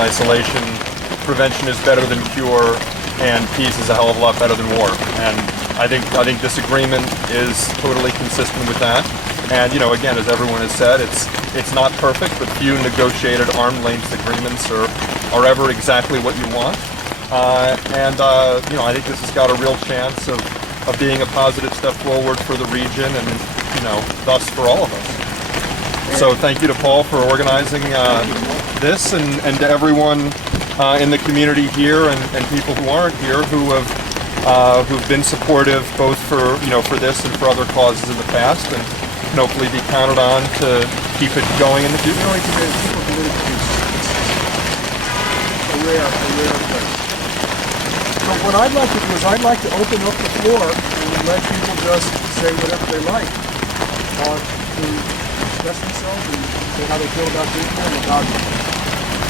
isolation, prevention is better than cure, and peace is a hell of a lot better than war. And I think this agreement is totally consistent with that. And again, as everyone has said, it's not perfect, but few negotiated arm's length agreements are ever exactly what you want. I think this has got a real chance of being a positive step forward for the region and thus for all of us. So thank you to Paul for organizing this, and to everyone in the community here and people who aren't here who've been supportive both for this and for other causes in the past, and hopefully be counted on to keep it going in the future. People committed to peace. A rare place. So what I'd like to do is I'd like to open up the floor and let people just say whatever they like to express themselves and say how they feel about Vietnam and about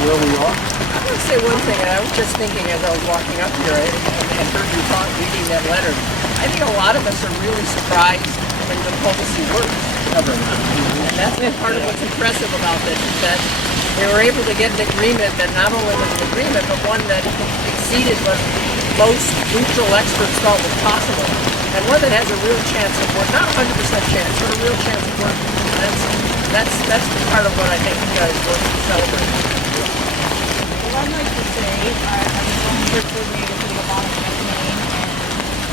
where we are. I want to say one thing, and I was just thinking as I was walking up here and heard you reading that letter. I think a lot of us are really surprised when diplomacy works. And that's part of what's impressive about this, is that they were able to get an agreement that not only was an agreement, but one that exceeded what most neutral experts felt was possible, and one that has a real chance of working. Not 100% chance, but a real chance of working. That's part of what I think you guys were celebrating. Well, I'd like to say I'm volunteer coordinator for the Obama campaign, and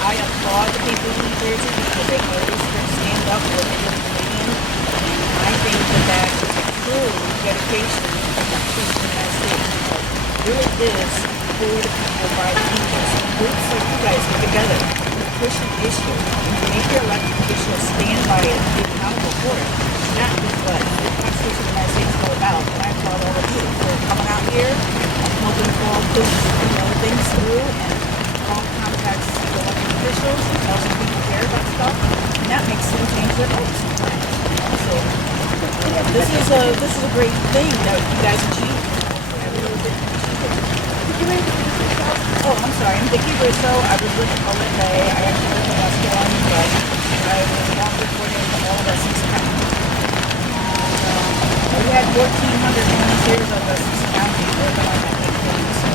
I applaud the people in New Jersey because they always stand up for the Canadian, and I think that is a true dedication to the United States. It really is for the people by the people. So groups like you guys get together to push an issue and to make your elected officials stand by it and be accountable for it. That is what the Constitution of the United States is all about. And I applaud all of you for coming out here and helping all push things through and all contacts with elected officials and telling people care about stuff. And that makes them change their votes sometimes. So this is a great thing that you guys achieved. Oh, I'm sorry. I'm Vicki Russo. I was with Colin Bay. I actually live in West Lawn, but I was a longer coordinator for all of Essex County. We had 1,400 volunteers of Essex County working on that campaign. So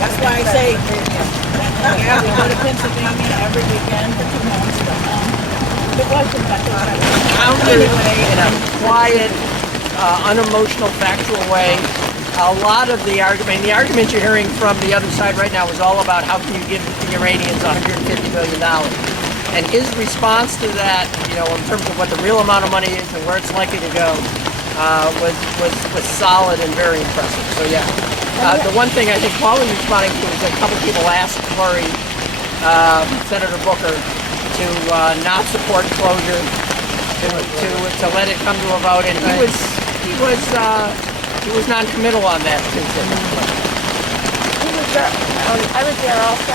that's why I say, yeah, we go to Pennsylvania every weekend for 2 months. But it was productive. Anyway, in a quiet, unemotional, factual way. A lot of the argument you're hearing from the other side right now is all about how can you give the Iranians $150 billion. And his response to that, in terms of what the real amount of money is and where it's likely to go, was solid and very impressive. So yeah, the one thing I think Paul was responding to is that a couple people asked Flurry, Senator Booker, to not support closure, to let it come to a vote, and he was non-committal on that. I was there also.